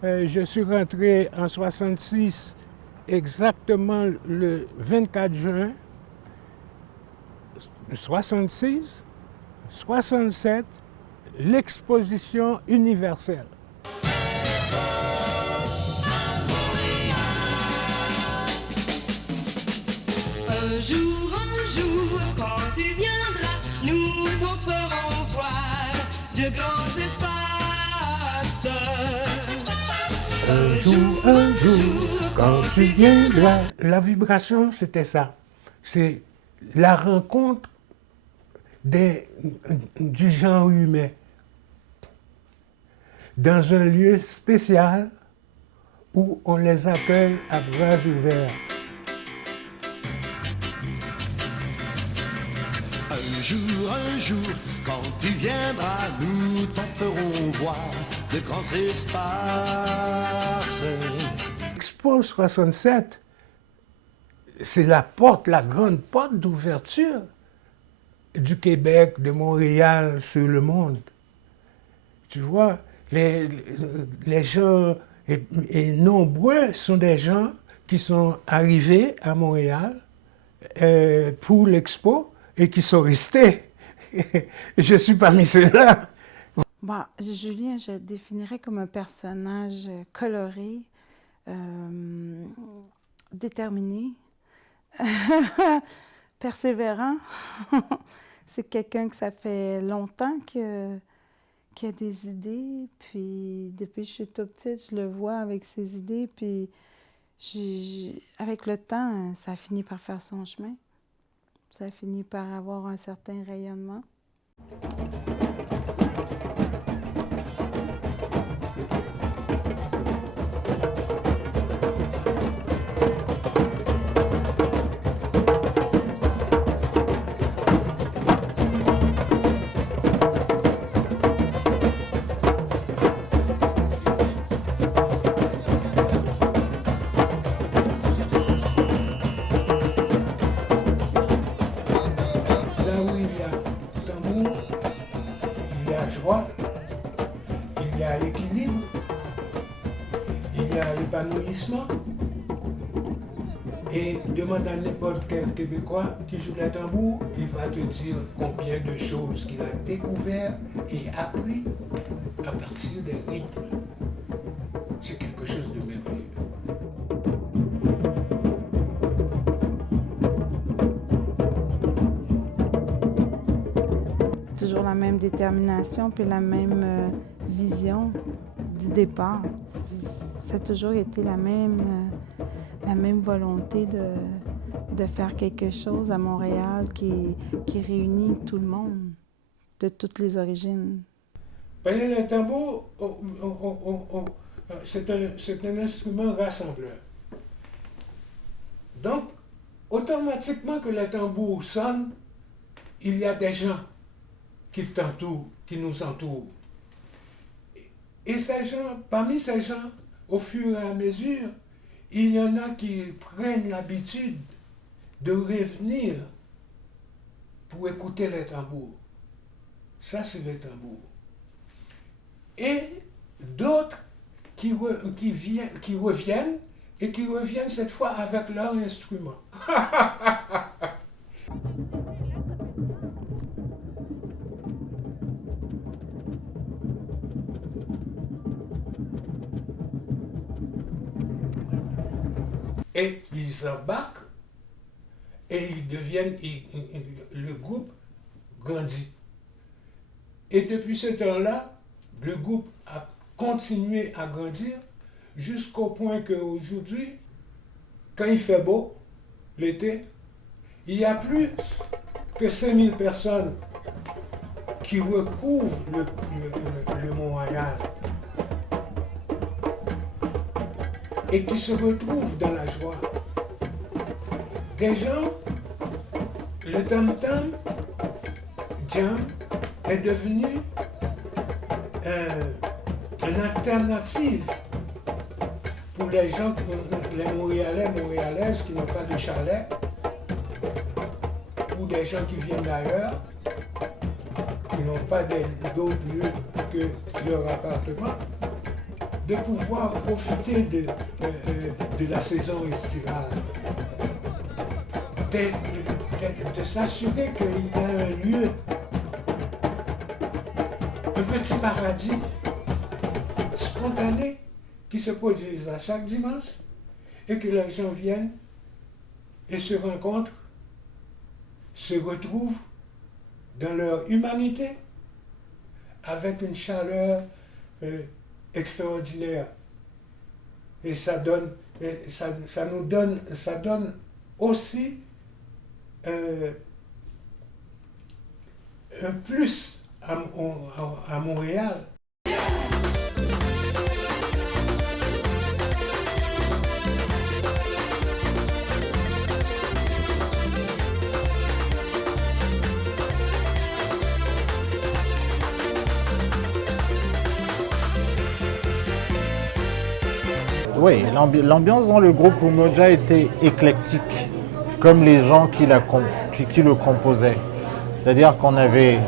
Je suis rentré en 66, exactement le 24 juin 66, 67, l'exposition universelle. Un jour, quand tu viendras, nous t'en ferons voir de grands espaces. Un jour, quand tu viendras. La vibration, c'était ça. C'est la rencontre du genre humain dans un lieu spécial où on les accueille à bras ouverts. Un jour, quand tu viendras, nous t'en ferons voir de grands espaces. Expo 67, c'est la porte, la grande porte d'ouverture du Québec, de Montréal sur le monde. Tu vois, les gens, et nombreux sont des gens qui sont arrivés à Montréal pour l'expo et qui sont restés. Je suis parmi ceux-là. Bon, Julien, je le définirais comme un personnage coloré, déterminé, persévérant. C'est quelqu'un que ça fait longtemps qui a des idées, puis depuis que je suis toute petite, je le vois avec ses idées, puis avec le temps, ça a fini par faire son chemin. Ça a fini par avoir un certain rayonnement. Là où il y a tambour, il y a joie, il y a équilibre, il y a épanouissement. Et demande à n'importe quel Québécois qui joue le tambour, il va te dire combien de choses qu'il a découvert et appris à partir des rythmes. C'est quelque chose de merveilleux. Toujours la même détermination puis la même vision du départ. Ça a toujours été la même volonté de faire quelque chose à Montréal qui réunit tout le monde de toutes les origines. Ben, le tambour, c'est un instrument rassembleur. Donc, automatiquement que le tambour sonne, il y a des gens qui t'entourent, qui nous entourent. Et ces gens, parmi ces gens, au fur et à mesure, il y en a qui prennent l'habitude de revenir pour écouter les tambours. Ça, c'est les tambours. Et d'autres qui reviennent et qui reviennent cette fois avec leur instrument. Et ils embarquent et ils deviennent, le groupe grandit. Et depuis ce temps-là, le groupe a continué à grandir jusqu'au point qu'aujourd'hui, quand il fait beau, l'été, il y a plus que 5000 personnes qui recouvrent le Mont-Royal et qui se retrouvent dans la joie. Des gens, le tam-tam jam est devenu une alternative pour les gens, les Montréalais, Montréalaises qui n'ont pas de chalet, ou des gens qui viennent d'ailleurs, qui n'ont pas d'autres lieux que leur appartement. de pouvoir profiter de la saison estivale, de s'assurer qu'il y a un lieu, un petit paradis spontané qui se produise à chaque dimanche et que les gens viennent et se rencontrent, se retrouvent dans leur humanité avec une chaleur extraordinaire. Et ça donne aussi un plus à Montréal. Oui, l'ambiance dans le groupe Umoja était éclectique, comme les gens qui le composaient. C'est-à-dire qu'on avait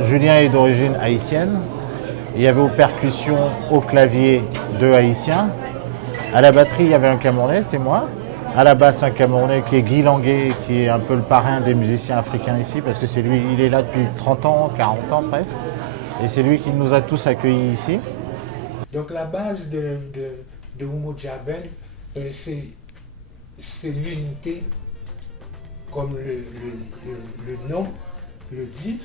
Julien est d'origine haïtienne, il y avait aux percussions, au clavier deux haïtiens, à la batterie il y avait un Camerounais, c'était moi, à la basse un Camerounais qui est Guy Languet, qui est un peu le parrain des musiciens africains ici, parce que c'est lui, il est là depuis 30 ans, 40 ans presque, et c'est lui qui nous a tous accueillis ici. Donc la base de Umoja Band, c'est l'unité, comme le nom le dit,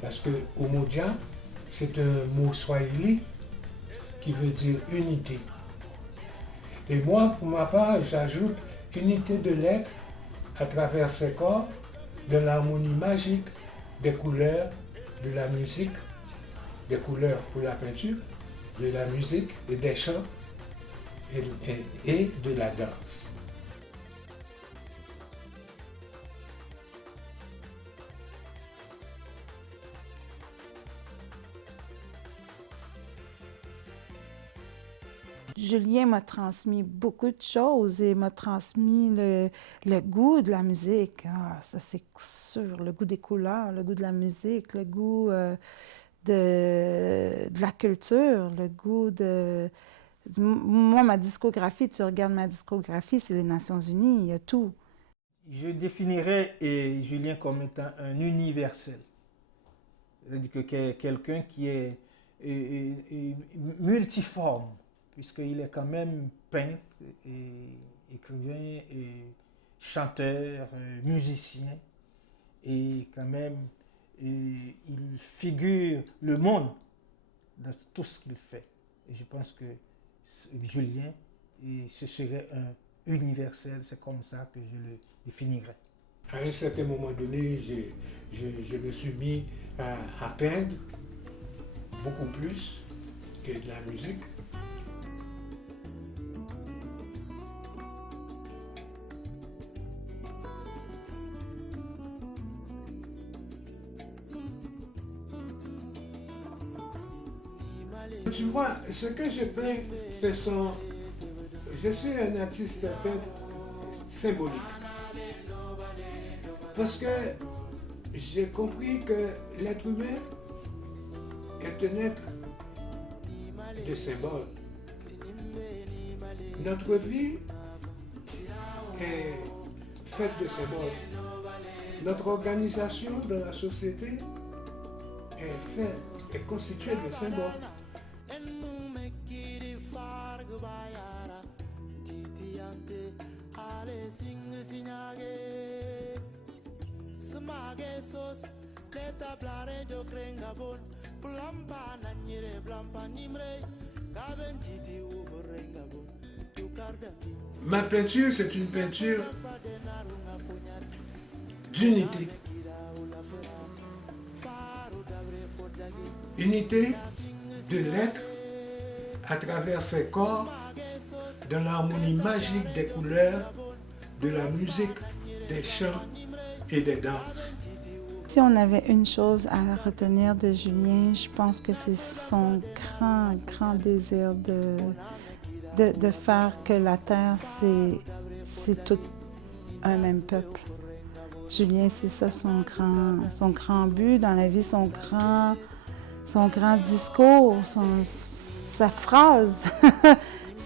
parce que Umoja, c'est un mot swahili qui veut dire unité. Et moi, pour ma part, j'ajoute unité de l'être à travers ces corps, de l'harmonie magique des couleurs, de la musique, des couleurs pour la peinture, de la musique et des chants et de la danse. Julien m'a transmis beaucoup de choses et m'a transmis le goût de la musique. Ah, ça c'est sûr, le goût des couleurs, le goût de la musique, le goût de la culture, le goût moi, ma discographie, tu regardes ma discographie, c'est les Nations Unies, il y a tout. Je définirais Julien comme étant un universel. C'est-à-dire que quelqu'un qui est multiforme, puisqu'il est quand même peintre, écrivain, chanteur, musicien, et quand même il figure le monde dans tout ce qu'il fait. Et je pense que Julien, ce serait un universel, c'est comme ça que je le définirais. À un certain moment donné, je me suis mis à peindre beaucoup plus que de la musique. Tu vois, ce que je peins, je suis un artiste peintre symbolique. Parce que j'ai compris que l'être humain est un être de symboles. Notre vie est faite de symboles. Notre organisation dans la société est constituée de symboles. Ma peinture, c'est une peinture d'unité. Unité de l'être à travers ses corps, de l'harmonie magique des couleurs, de la musique, des chants et des danses. Si on avait une chose à retenir de Julien, je pense que c'est son grand désir de faire que la Terre, c'est tout un même peuple. Julien, c'est ça son grand but dans la vie, son son grand discours, sa phrase.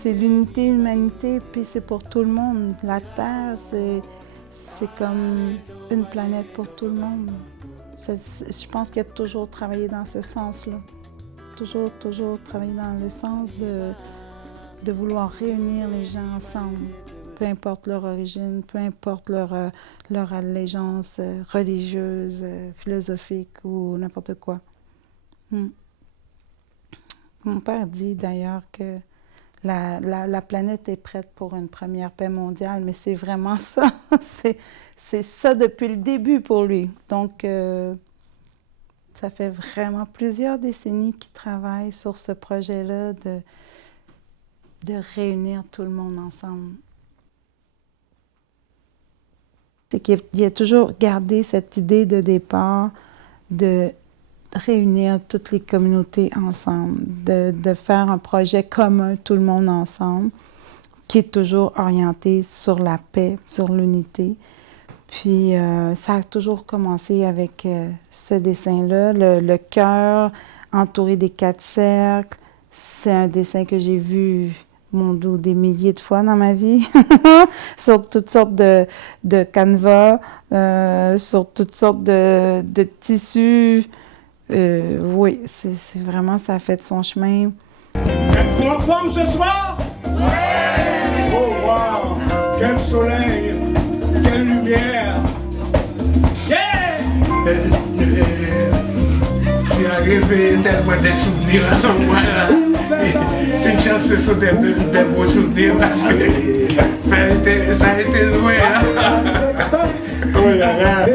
C'est l'unité, l'humanité, puis c'est pour tout le monde. La Terre, c'est comme une planète pour tout le monde. Je pense qu'il a toujours travaillé dans ce sens-là. Toujours travaillé dans le sens de vouloir réunir les gens ensemble. Peu importe leur origine, peu importe leur allégeance religieuse, philosophique ou n'importe quoi. Mon père dit d'ailleurs que la planète est prête pour une première paix mondiale, mais c'est vraiment ça. C'est ça depuis le début pour lui. Donc, ça fait vraiment plusieurs décennies qu'il travaille sur ce projet-là de réunir tout le monde ensemble. C'est qu'il a toujours gardé cette idée de départ de réunir toutes les communautés ensemble, de faire un projet commun, tout le monde ensemble, qui est toujours orienté sur la paix, sur l'unité. Puis ça a toujours commencé avec ce dessin-là, le cœur entouré des 4 cercles. C'est un dessin que j'ai vu, mon dos, des milliers de fois dans ma vie, sur toutes sortes de canevas, sur toutes sortes de tissus. Oui, c'est vraiment, ça a fait son chemin. Êtes-vous en forme ce soir? Ouais! Oh wow! Quel soleil! Quelle lumière! Yeah! C'est arrivé tellement des souvenirs à moi là. Une chance que ce sont des beaux souvenirs parce que ça a été loin. Hein? Oh là là!